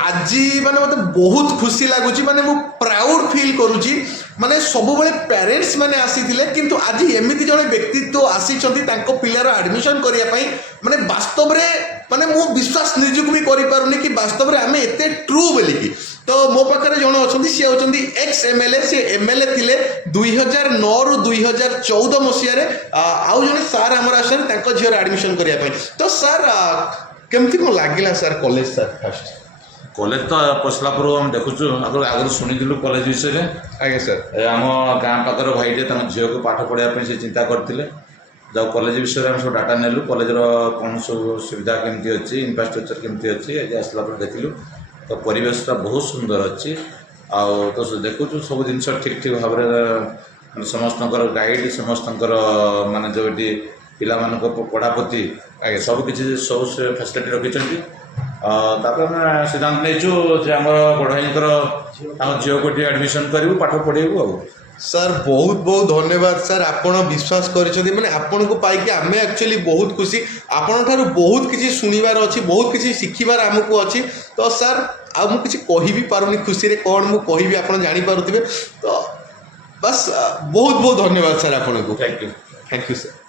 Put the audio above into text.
आज माने मते बहुत खुशी लगुच माने मु प्राउड फील करुची माने सब बेले पेरेंट्स माने आसीथिले किंतु आज एमिति जने व्यक्तित्व आसीचंती तांको पिलार एडमिशन करिया पई माने वास्तव रे माने मु विश्वास निजुक भी करि पारुनी कि वास्तव रे आमे एते ट्रू बोली कि तो मो पाखरे जने अछंती से होचंती एक्स एमएलए से एमएलए थिले 2009 रु 2014 मसिया रे आउ जने सर हमर आसन तांको झियर एडमिशन करिया पई तो सर केमती को लागिला sir college sir first college तो पसला पूर्व हम देखुचु आगर शुणिलु कॉलेज विषय में आगे सर आम गाँ पाखर भाईटे झील को पाठ पढ़ाई से चिंता करते जब कॉलेज विषय में सब डाटा नेलु कॉलेज कौन सब सुविधा केमती अच्छी इंफ्रास्ट्रक्चर केमती अच्छी आसला देखिलु तो परिवेशटा बहुत सुंदर अच्छी आउ तो देखुचु सब जिन ठीक ठीक भाव में समस्त गाइड समस्त माने जो ये पिला पढ़ापति सब किसी सब फैसिलिटी रखी सिद्धांत नहीं आम बड़ भाई झील को एडमिशन करूँ पाठ पढ़ेबू आ सर बहुत बहुत धन्यवाद सर आपण विश्वास करिसेंती माने आपण को पाई कि आमे एक्चुअली बहुत खुशी आपण ठारू बहुत किछि सुनिबार अछि बहुत किछि सिखिबार हमको अछि तो सर आ मु किछि कहि भी पारुनी खुशी रे कोन मु कहि भी आपण जानि पारुथिबे तो बस बहुत बहुत धन्यवाद सर आपण को थैंक यू सर।